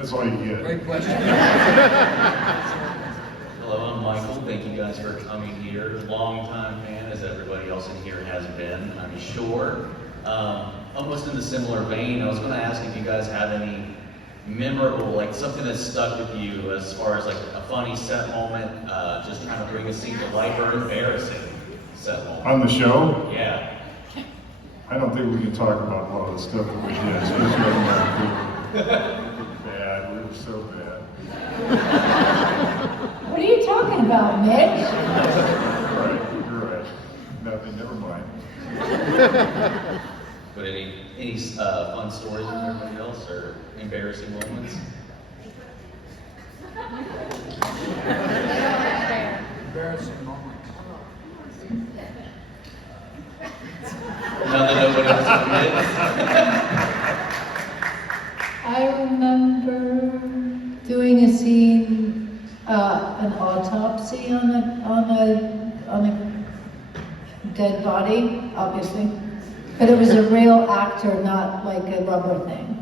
That's all you get. Great question. Hello, I'm Michael. Thank you guys for coming here. Long-time fan, as everybody else in here has been, I'm sure. Almost in the similar vein, I was going to ask if you guys have any memorable, like something that stuck with you as far as like a funny set moment, just trying to bring a scene to life, or embarrassing set moment. On the show, Yeah. I don't think we can talk about a lot of the stuff that we did, especially on the bad. We were so bad. What are you talking about, Mitch? You're right. Nothing, never mind. But any fun stories with everybody else, or embarrassing moments? Embarrassing moment. None that nobody else admits. I remember doing a scene, an autopsy on a dead body, obviously. But it was a real actor, not like a rubber thing.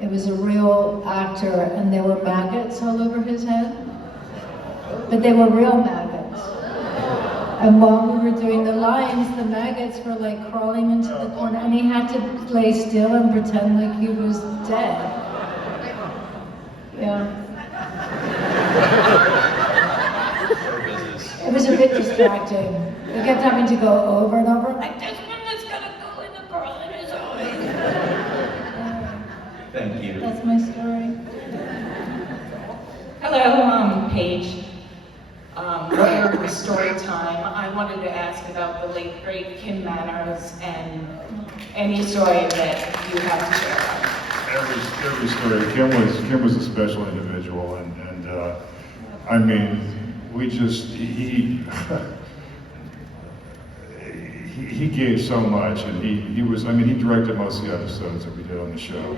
It was a real actor, and there were maggots all over his head. But they were real maggots. And while we were doing the lines, the maggots were like crawling into the corner, and he had to lay still and pretend like he was dead. Yeah. It was a bit distracting. We kept having to go over and over, like, this minute's gonna go in the girl in his eye. Thank you. That's my story. Hello, Paige. For story time, I wanted to ask about the late great Kim Manners and any story that you have to share about it. Every story. Kim was a special individual, and I mean, we just he gave so much, and he was. I mean, he directed most of the episodes that we did on the show,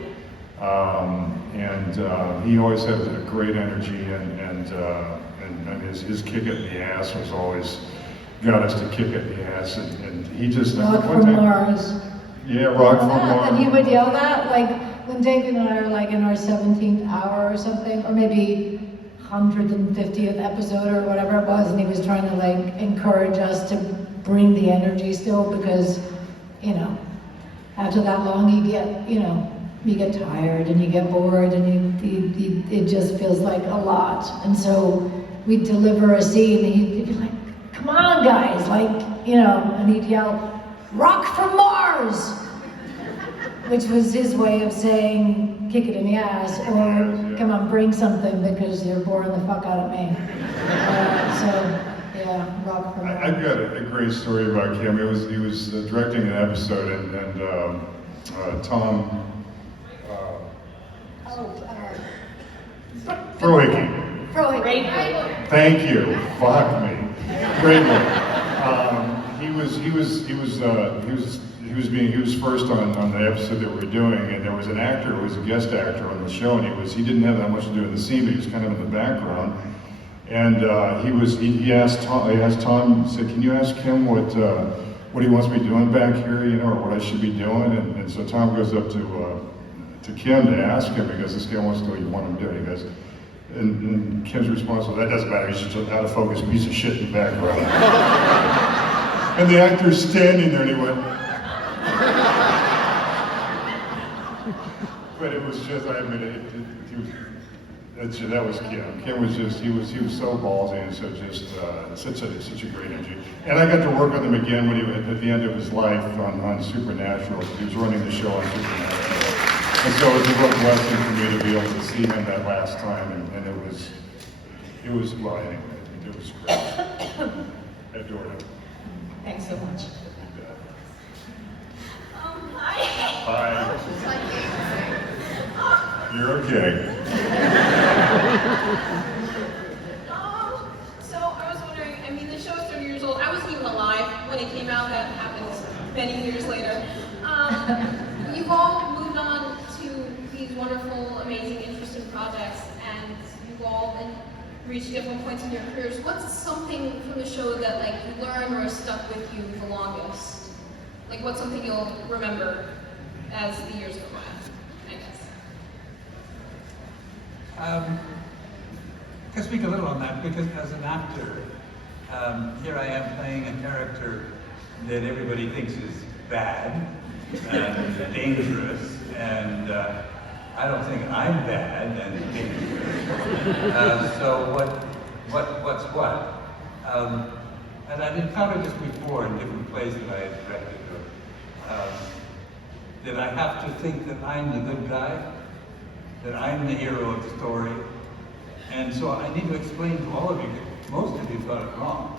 and he always had a great energy, and I mean, his kick it in the ass was always got us to kick it in the ass, and he just Rock from Mars. Yeah, Rock from Mars. And he would yell that, like, when David and I are like in our 17th hour or something, or maybe 150th episode or whatever it was, and he was trying to like encourage us to bring the energy still, because, you know, after that long you get, you know, you get tired and you get bored, and it just feels like a lot. And so we'd deliver a scene and he'd be like, come on guys, like, you know, and he'd yell, rock from Mars! Which was his way of saying, kick it in the ass, or come on, bring something because you're boring the fuck out of me. So, yeah, rock from Mars. I've got a great story about Kim. He was directing an episode, and Tom Frohickey. Thank you. Fuck me. Great one. He was first on the episode that we were doing, and there was an actor who was a guest actor on the show, and he didn't have that much to do in the scene, but he was kind of in the background. And he asked Tom, he said, can you ask Kim what he wants me doing back here, you know, or what I should be doing? And so Tom goes up to Kim to ask him, because this guy wants to know what you want him to do. He goes, and Kim's response was, that doesn't matter, he's just an out of focus piece of shit in the background. And the actor's standing there, and he went, but it was just, I admit it, that was Kim. Kim was just, he was so ballsy and so just, such a great energy. And I got to work with him again when at the end of his life on Supernatural. He was running the show on Supernatural. And so it was a real blessing for me to be able to see him that last time, and it was, well, anyway, it was great. I adored him. Thanks so much. Hi. You're okay. So I was wondering, I mean, the show is 30 years old. I wasn't even alive when it came out. That happened many years later. You've all moved on to these wonderful, amazing, interesting projects, and you've all reached different points in your careers. What's something from the show that like you learned or stuck with you the longest? Like, what's something you'll remember as the years go by, I guess? can speak a little on that because as an actor, here I am playing a character that everybody thinks is bad and dangerous, and I don't think I'm bad and dangerous. So what's what? And I've encountered this before in different plays that I had directed, that I have to think that I'm the good guy, that I'm the hero of the story. And so I need to explain to all of you, most of you got it wrong.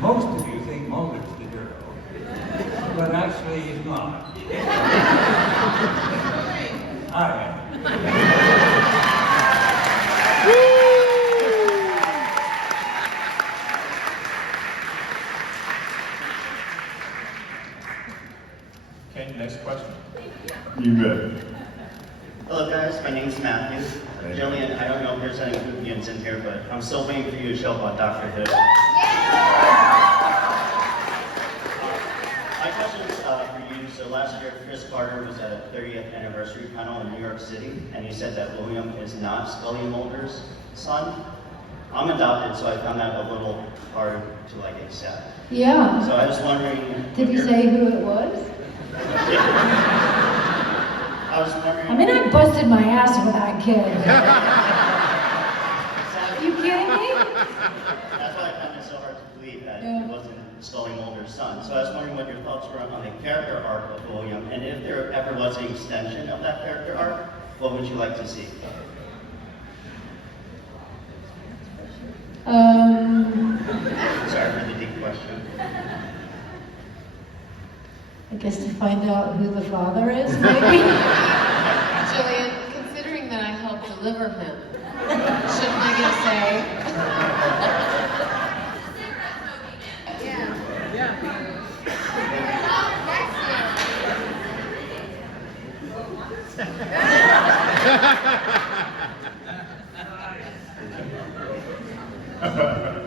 Most of you think Mulder's the hero, but actually he's not. I am. Okay, next question. You bet. Hello guys, my name's Matthew. Jillian, I don't know if there's any Whovians in here, but I'm still waiting for you to show up on Doctor Who. My question's for you. So last year, Chris Carter was at a 30th anniversary panel in New York City, and he said that William is not Scully and Mulder's son. I'm adopted, so I found that a little hard to accept. Yeah. So I was wondering. Did you say who it was? I was wondering. I mean, I busted my ass for that kid. Are you kidding me? That's why I found it so hard to believe that Yeah. it wasn't Scully Mulder's son. So I was wondering what your thoughts were on the character arc of William, and if there ever was an extension of that character arc, what would you like to see? Sorry for the deep question. I guess to find out who the father is, maybe? Jillian, considering that I helped deliver him, shouldn't I get a say?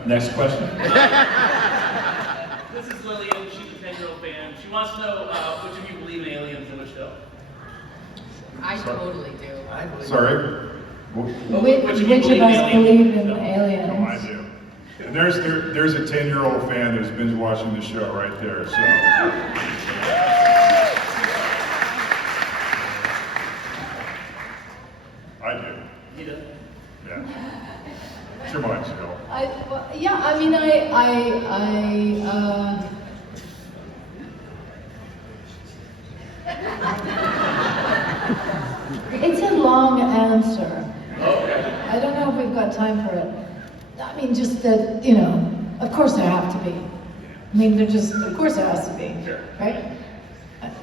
Next question. This is Lillian. She's a 10-year-old fan. She wants to know which of you believe in aliens and which don't. I totally do. Sorry? Which of us believe in aliens? No, I do. And there's a 10-year-old fan who's binge watching the show right there, so. I do. He does. Yeah. It's your mind, Jill. Yeah, I mean, it's a long answer. Okay. I don't know if we've got time for it. I mean, just that, of course there have to be. I mean, of course there has to be, Sure. right?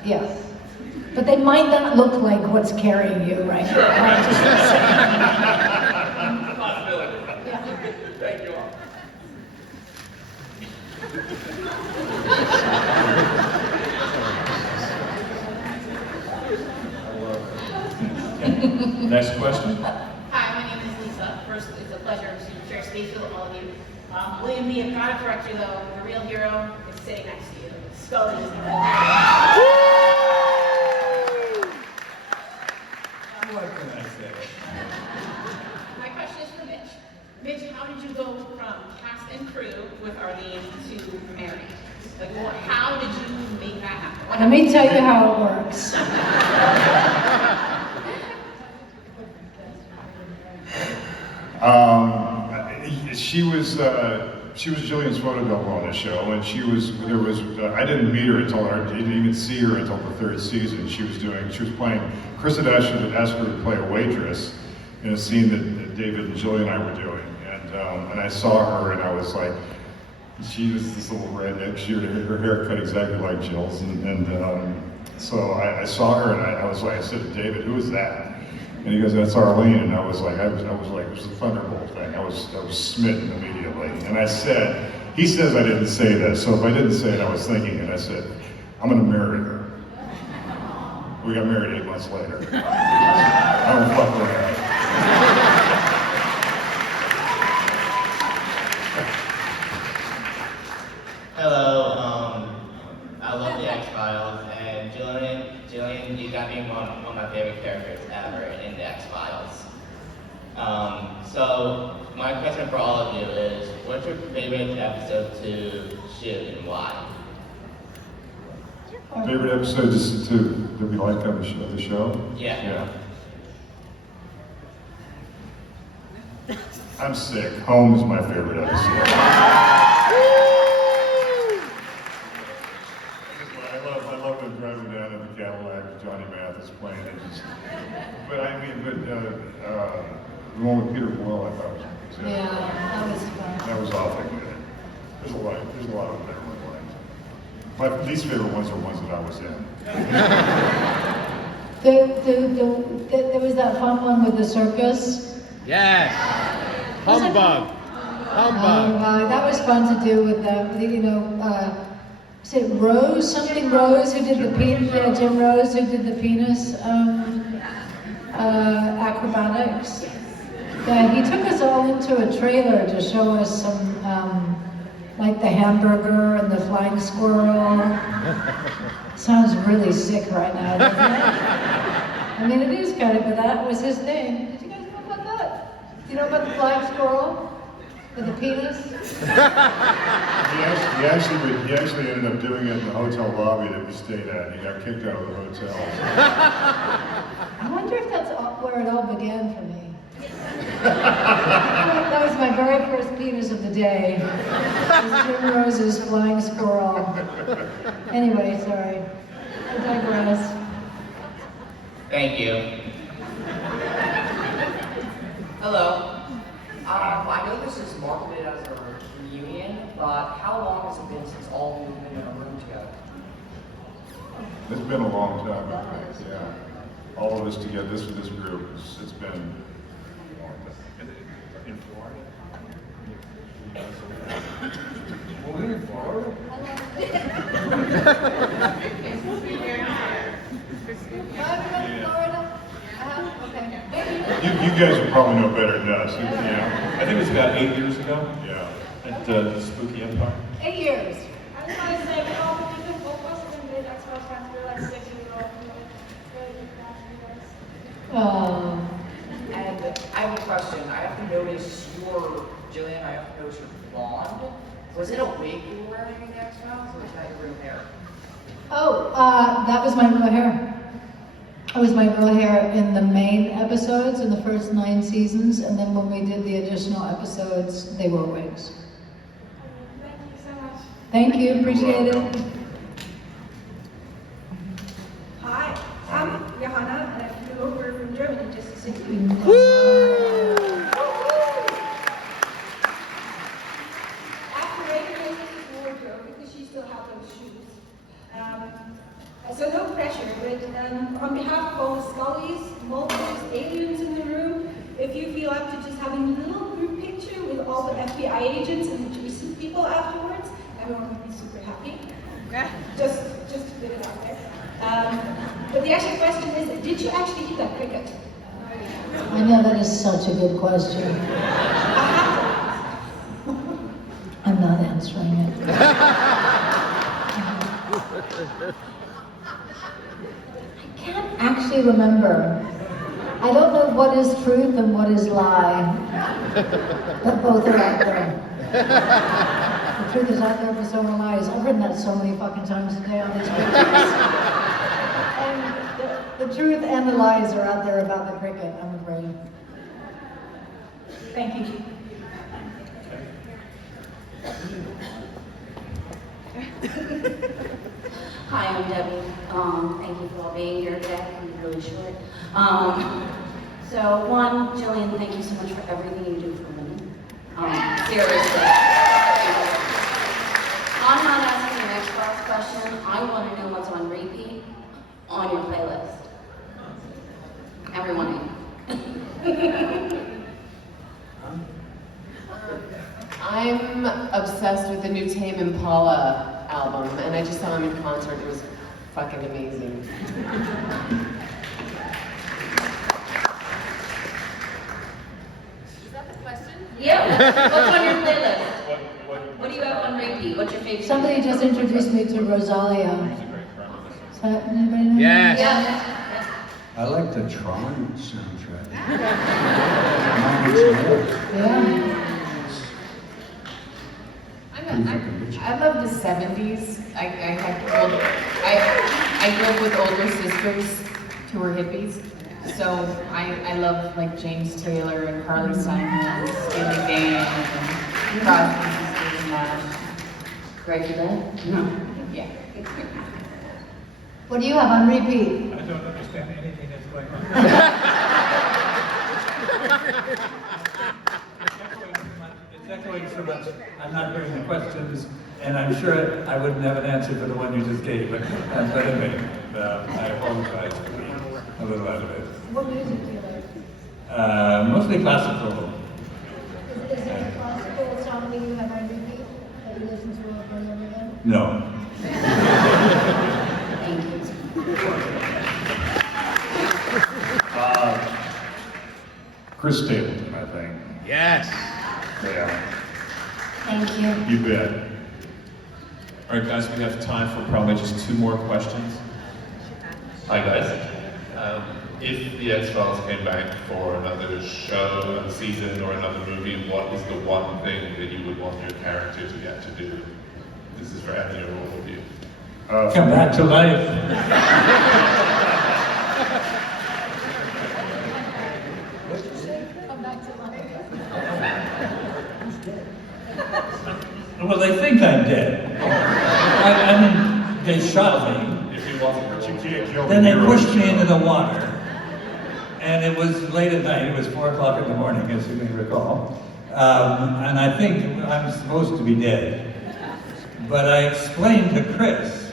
Yes. But they might not look like what's carrying you right now. Possibility. Yeah. Thank you all. Next question. Hi, my name is Lisa. First, it's a pleasure to share space with all of you. William B., I've got to correct you though, the real hero is sitting next to you. Scully is the real hero. What can I say? My question is for Mitch. Mitch, how did you go from cast and crew with Arlene to married? How did you make that happen? Let me tell you how it works. She was Jillian's photo double on the show, and I didn't meet her until, I didn't even see her until the third season. She was playing, Chris had asked her to play a waitress in a scene that David and Jillian and I were doing, and I saw her and I was like, she was this little redneck. Her hair cut exactly like Jill's, so I saw her and I said to David, "Who is that?" And he goes, "That's Arlene." And I was like, it was a thunderbolt thing. I was smitten immediately. And he says I didn't say that. So if I didn't say it, I was thinking it. I said, "I'm gonna marry her." We got married 8 months later. I don't fuck with her. Hello, I love the X-Files, and Jillian, Jillian, you got me one of my favorite characters ever in the X-Files. So my question for all of you is, what's your favorite episode to shoot and why? Favorite episode that we like on the show? Yeah. I'm sick. Home is my favorite episode. I love them driving down in the Cadillac with Johnny Mathis playing it. The one with Peter Boyle, I thought was good. Yeah, that was fun. That was awfully good. There's a lot of memorable ones. My least favorite ones are ones that I was in. There was that fun one with the circus. Yes. Humbug. Humbug. That was fun to do with is it Rose? Something Rose who did the penis? Yeah, Jim Rose who did the penis acrobatics. Yeah, he took us all into a trailer to show us some, like the hamburger and the flying squirrel. Sounds really sick right now, doesn't it? I mean, it is kind of, but that was his thing. Did you guys know about that? Do you know about the flying squirrel? With the penis? He actually ended up doing it in the hotel lobby that we stayed at. He got kicked out of the hotel. I wonder if that's where it all began for me. That was my very first penis of the day. It was Jim Rose's flying squirrel. Anyway, sorry. I digress. Thank you. Hello. I know this is marketed as a reunion, but how long has it been since all of you have been in a room together? It's been a long time, I think, yeah. All of us together, this group, it's been a long time. In Florida? Were we in Florida? You guys would probably know better than us. Yeah. I think it was about 8 years ago. Yeah. At the Spooky Empire. 8 years. I just want to say, we all believe in both of us and did X-Files fans. We're like 6 years old. Really big fans of you guys. Oh. And I have a question. I have to notice Jillian, I have to notice you're blonde. Was it a wig you were wearing in the X-Files, or was that your real hair? Oh, that was my real hair. It was my real hair in the main episodes in the first 9 seasons, and then when we did the additional episodes, they were wigs. Thank you so much. Thank you, appreciate it. Hi, I'm Johanna, and I flew over from Germany just to see you. After Reagan this wardrobe, because she still had those shoes. So no pressure, but on behalf of all the Scullys, Multers, aliens in the room, if you feel up to just having a little group picture with all the FBI agents and adjacent people afterwards, everyone would be super happy. Just to put it out there. But the actual question is, did you actually eat that cricket? I know that is such a good question. I'm not answering it. I can't actually remember. I don't know what is truth and what is lie, but both are out there. The truth is out there, but so are lies. I've written that so many fucking times today on these pictures. And the truth and the lies are out there about the cricket, I'm afraid. Thank you. Hi, I'm Debbie. Thank you for all being here today. I'm really short. So one, Jillian, thank you so much for everything you do for women. Seriously. I'm not asking an Xbox question. I want to know what's on repeat on your playlist. Everyone. I'm obsessed with the new Tame Impala album, and I just saw him in concert. It was fucking amazing. Is that the question? Yeah. What's on your playlist? What do you have on repeat? What's your favorite? Somebody just introduced me to Rosalia. Is that anybody know? Yes. I like the Tron soundtrack. Yeah. I love the 70s. I grew up with older sisters who were hippies. So I love like James Taylor and Carly Simon, Steely Dan, and Crosby, Sisters, and Nash. Grateful Dead? No. Yeah. What do you have on repeat? I don't understand anything that's going on. It's echoing so much, I'm not hearing the questions, and I'm sure I wouldn't have an answer for the one you just gave, but anyway, I apologize for being a little out of it. What music do you like? Mostly classical. Is there a classical song that you have on repeat that you listen to over and over again? No. Thank you. Chris Stapleton, I think. Yes. Yeah. Thank you. You bet. All right, guys, we have time for probably just 2 more questions. Hi guys. If the X-Files came back for another show, another season, or another movie, what is the one thing that you would want your character to get to do? This is for Anthony or all of you. Come back to life. Come back to life. Well, they think I'm dead. I mean, they shot me. If he wasn't, But you can't kill Then the they hero. pushed me into the water. And it was late at night, it was 4 o'clock in the morning, as you may recall. And I think I'm supposed to be dead. But I explained to Chris,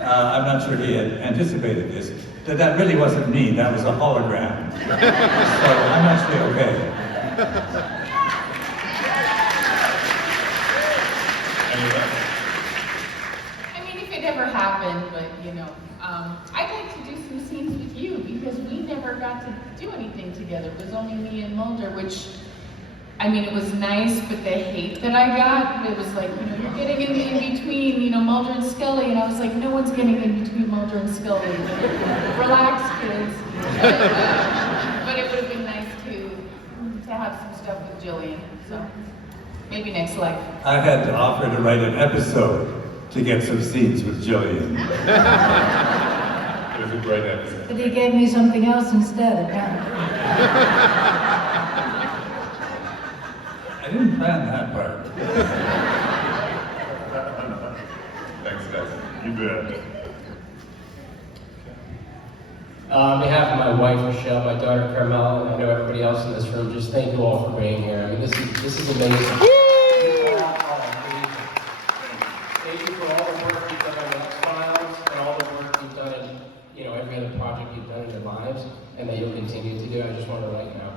I'm not sure he had anticipated this, that really wasn't me, that was a hologram. So I'm actually okay. I mean, if it ever happened, but you know, I'd like to do some scenes with you because we never got to do anything together. It was only me and Mulder, which, I mean, it was nice, but the hate that I got, it was like, you know, you're getting in between, you know, Mulder and Scully, and I was like, no one's getting in between Mulder and Scully. Relax, kids. But it would have been nice to have some stuff with Jillian, so maybe next life. I had to offer to write an episode to get some scenes with Jillian. It was a great episode. But he gave me something else instead, apparently. I didn't plan that part. Thanks, guys. You bet. On behalf of my wife Michelle, my daughter Carmel, and I know everybody else in this room, just thank you all for being here. I mean, this is amazing. You all are amazing. Thank you for all the work you've done on the X-Files and all the work you've done in, you know, every other project you've done in your lives, and that you'll continue to do. I just want to right now.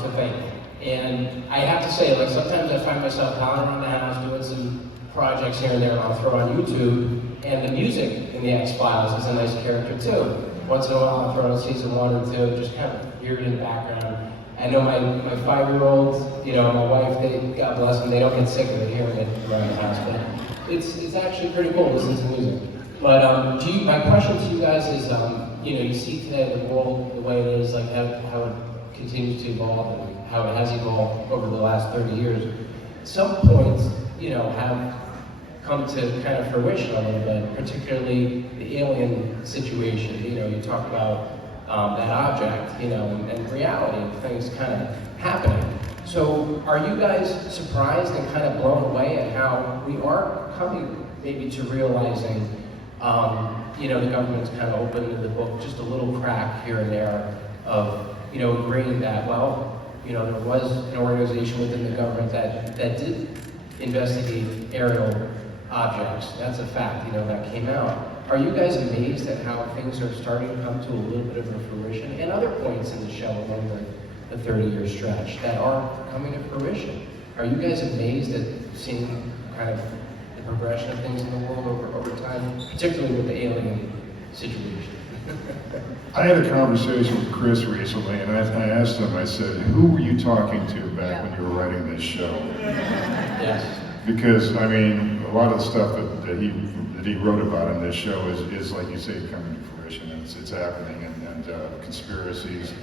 So thank you. And I have to say, like, sometimes I find myself howling around the house doing some projects here and there I'll throw on YouTube, and the music in the X-Files is a nice character too. Once in a while I'll throw on season 1 or 2, just kind of hear it in the background. I know my 5-year-olds, you know, my wife, they, God bless them, they don't get sick of it hearing it around the house, but it's actually pretty cool listening to music. But my question to you guys is, you know, you see today the world the way it is, like how it continues to evolve and how it has evolved over the last 30 years. Some points, you know, have come to kind of fruition a little bit, particularly the alien situation. You know, you talk about that object, you know, and reality of things kind of happening. So are you guys surprised and kind of blown away at how we are coming maybe to realizing, you know, the government's kind of opened the book just a little crack here and there of, you know, agreeing that, well, you know, there was an organization within the government that did investigate aerial objects. That's a fact, you know, that came out. Are you guys amazed at how things are starting to come to a little bit of a fruition and other points in the show along the 30-year stretch that are coming to fruition? Are you guys amazed at seeing kind of the progression of things in the world over time, particularly with the alien situation? I had a conversation with Chris recently, and I asked him, I said, who were you talking to back when you were writing this show? Yes. Because, I mean, a lot of the stuff that he that he wrote about in this show is like you say, coming to fruition. It's happening, and conspiracies,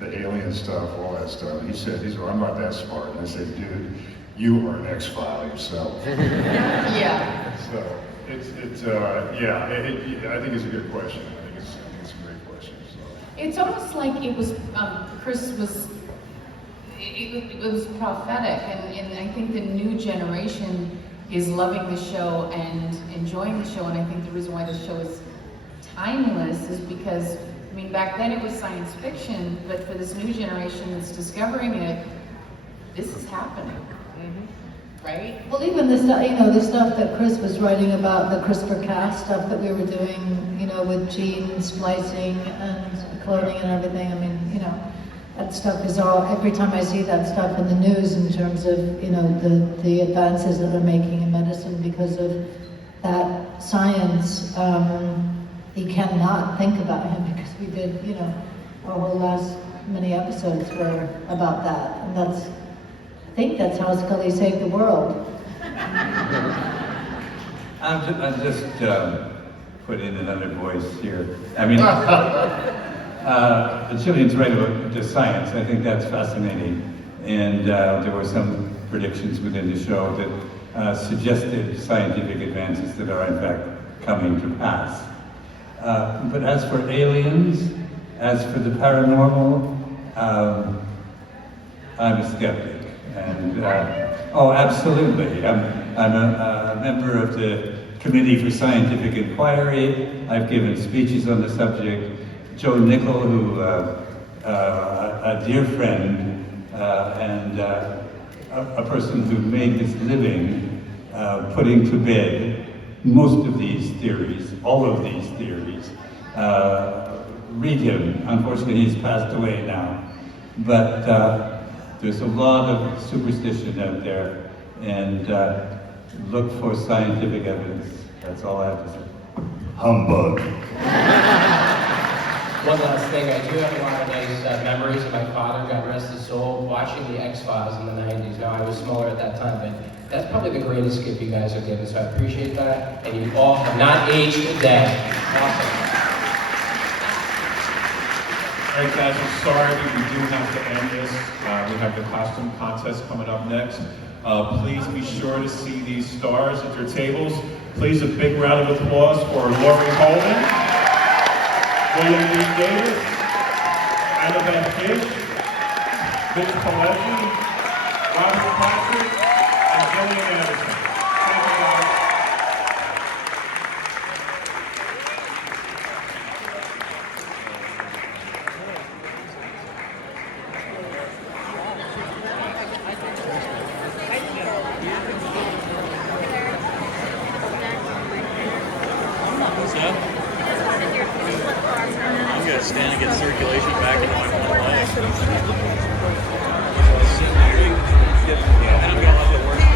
the alien stuff, all that stuff. He said, well, I'm not that smart. And I said, dude, you are an X-File yourself. Yeah. So I think it's a good question. I think it's a great question. So. It's almost like it was, Chris was, it was prophetic, and I think the new generation is loving the show and enjoying the show, and I think the reason why the show is timeless is because, I mean, back then it was science fiction, but for this new generation that's discovering it, this is happening. Right? Well, even the stuff, the stuff that Chris was writing about, the CRISPR-Cas stuff that we were doing, with gene splicing and cloning and everything. I mean, that stuff is all, every time I see that stuff in the news in terms of, the advances that they're making in medicine because of that science, you cannot think about him because we did, our whole last many episodes were about that. And I think that's how Scully saved the world. I'll just put in another voice here. I mean, Jillian's right about the science. I think that's fascinating. And there were some predictions within the show that suggested scientific advances that are in fact coming to pass. But as for aliens, as for the paranormal, I'm a skeptic. And oh, absolutely. I'm a member of the Committee for Scientific Inquiry. I've given speeches on the subject. Joe Nickel, who a dear friend and a person who made his living putting to bed most of these theories, all of these theories. Read him. Unfortunately, he's passed away now. But there's a lot of superstition out there, and look for scientific evidence. That's all I have to say. Humbug. One last thing, I do have a lot of nice memories of my father, God rest his soul, watching the X-Files in the 90s. Now, I was smaller at that time, but that's probably the greatest gift you guys have given, so I appreciate that. And you all have not aged a day. Awesome. All right, guys, I'm sorry, we do have to end this. We have the costume contest coming up next. Please be sure to see these stars at your tables. Please, a big round of applause for Laurie Holden, William D. Davis, Annabeth Fish, Mitch Pileggi, Robert Patrick, and Gillian Anderson. Thank you, guys. I'm gonna stand and get circulation back into my whole leg. And I'm gonna have to work.